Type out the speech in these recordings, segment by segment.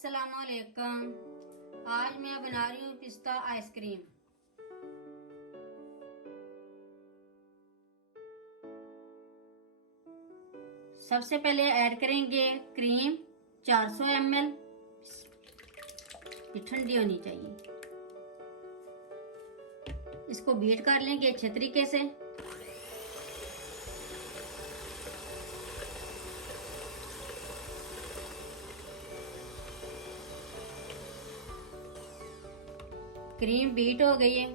अस्सलामुअलैकुम। आज मैं बना रही हूँ पिस्ता आइसक्रीम। सबसे पहले ऐड करेंगे क्रीम 400 ml। ये ठंडी होनी चाहिए। इसको बीट कर लेंगे अच्छे तरीके से। क्रीम बीट हो गई है।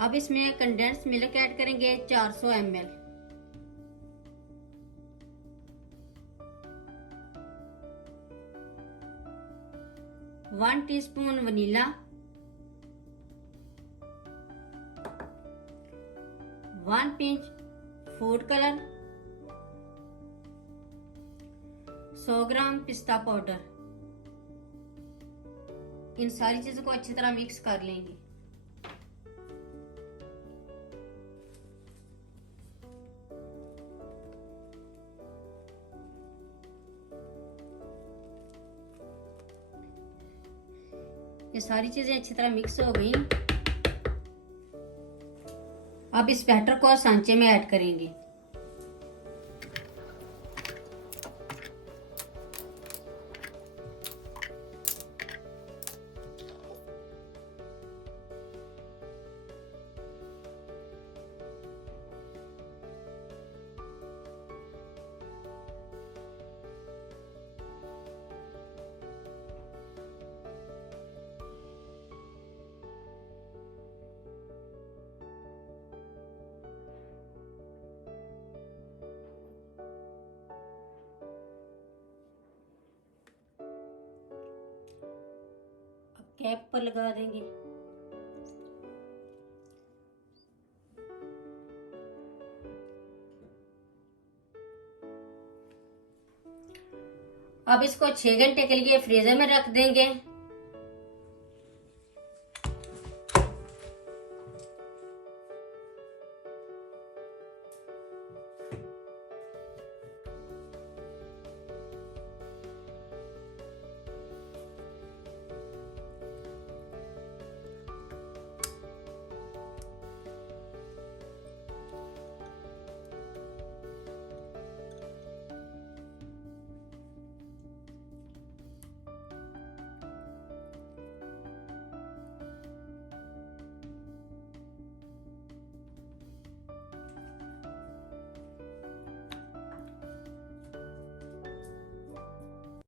अब इसमें कंडेंस मिल्क ऐड करेंगे 400 ml। One teaspoon vanilla, 1 pinch food colour, 100 ग्राम पिस्ता पाउडर। इन सारी चीजों को अच्छी तरह मिक्स कर लेंगे। ये सारी चीजें अच्छी तरह मिक्स हो गई। अब इस बैटर को सांचे में ऐड करेंगे। कैप पर लगा देंगे। अब इसको 6 घंटे के लिए फ्रीजर में रख देंगे।